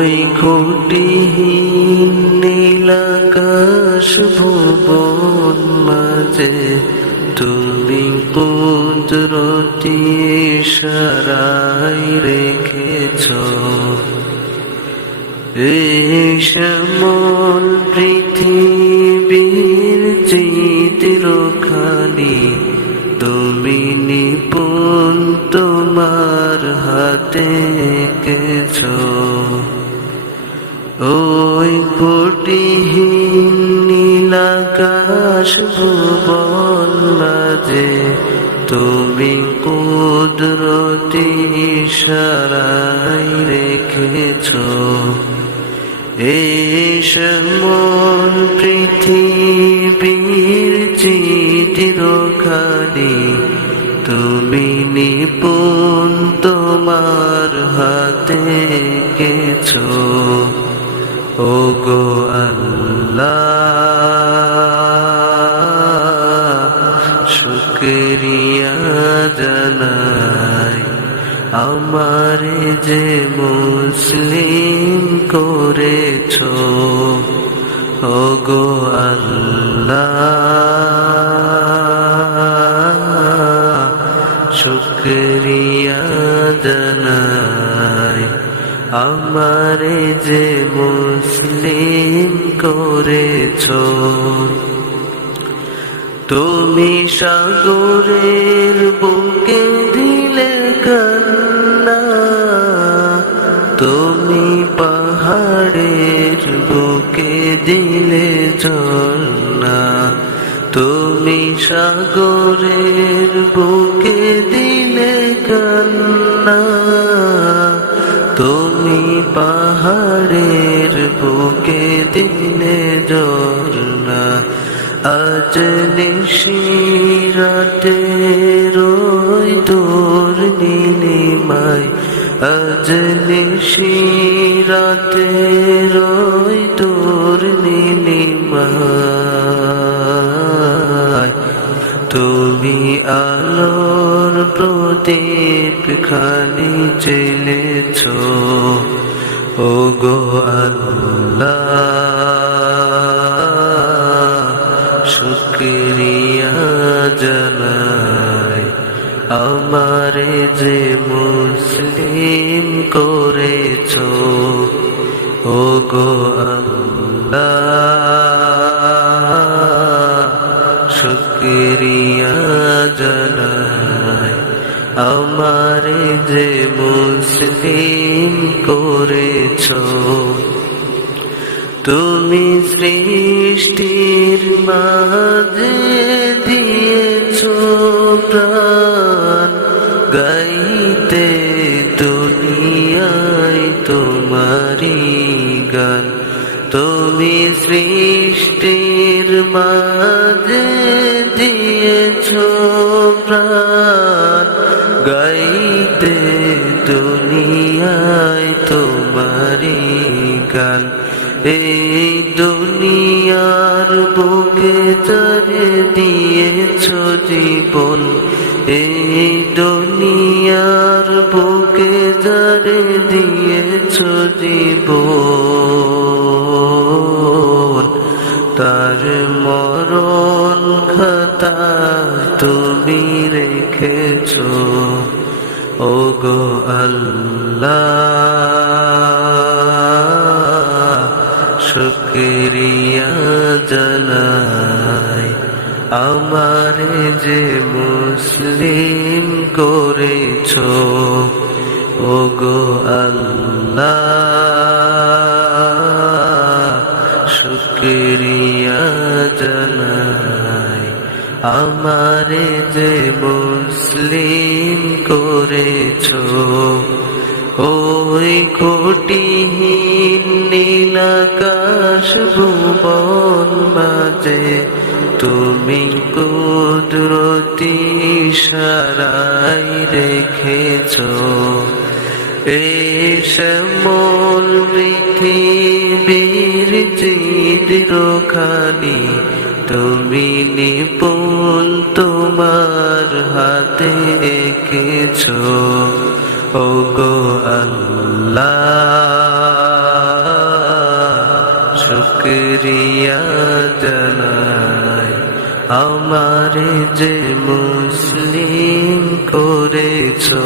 ওই খুঁটিহীন নীলাকাশ ভুবন মাঝে তুমি কুদরতি ইশারায় রেখেছ এই শ্যামল পৃথিবীর চিত্রখানি তুমি নিপুণ তোমার হাতে এঁকেছ ওই খুঁটিহীন নীলাকাশ ভুবন মাঝে তুমি কুদরতি ইশারায় রেখেছ এই শ্যামল পৃথিবীর চিত্রখানি তুমি নিপুণ তোমার হাতে এঁকেছ ওগো আল্লাহ শুকরিয়া জানাই আমারে যে মুসলিম করেছ ওগো আল্লাহ শুকরিয়া জানাই আমারে যে মুসলিম করেছ তুমি সাগরের বুকে দিলে কান্না তুমি পাহাড়ের বুকে দিলে ঝর্ণা তুমি সাগরের বুকে দিলে কান্না তুমি পাহাড়ের বুকে দিলে ঝর্ণা আজ নিশিরাতে রই তোর নীলিমায় আজ নিশিরাতে রই তোর নীলিমায় তুমি আলোর প্রদীপ খানি জ্বেলেছ ওগো আল্লাহ শুকরিয়া জানাই আমারে যে মুসলিম করেছ ওগো আল্লাহ শুকরিয়া জানাই আমারে যে মুসলিম করেছ তুমি সৃষ্টির মাঝে দিয়েছ প্রাণ গাইতে দুনিয়ায় তোমারি গান তুমি সৃষ্টির মাঝে দিয়েছ প্রাণ গাইতে দুনিয়ায় তোমারি গান এই দুনিয়ার বুকে যারে দিয়েছ জীবন এই দুনিয়ার বুকে যারে দিয়েছ জীবন তার মরণ খাতা তুমি রেখেছ ওগো আল্লাহ শুকরিয়া জানাই আমারে যে মুসলিম করেছ ওগো আল্লাহ শুকরিয়া জানাই আমারে যে মুসলিম করেছ ওই খুঁটিহীন নীলাকাশ ভুবন মাঝে তুমি কুদরতি ইশারায় রেখেছ এই শ্যামল পৃথিবীর চিত্রখানি তুমি নিপুণ তোমার হাতে এঁকেছ ওগো আল্লাহ শুকরিয়া জানাই আমারে যে মুসলিম করেছো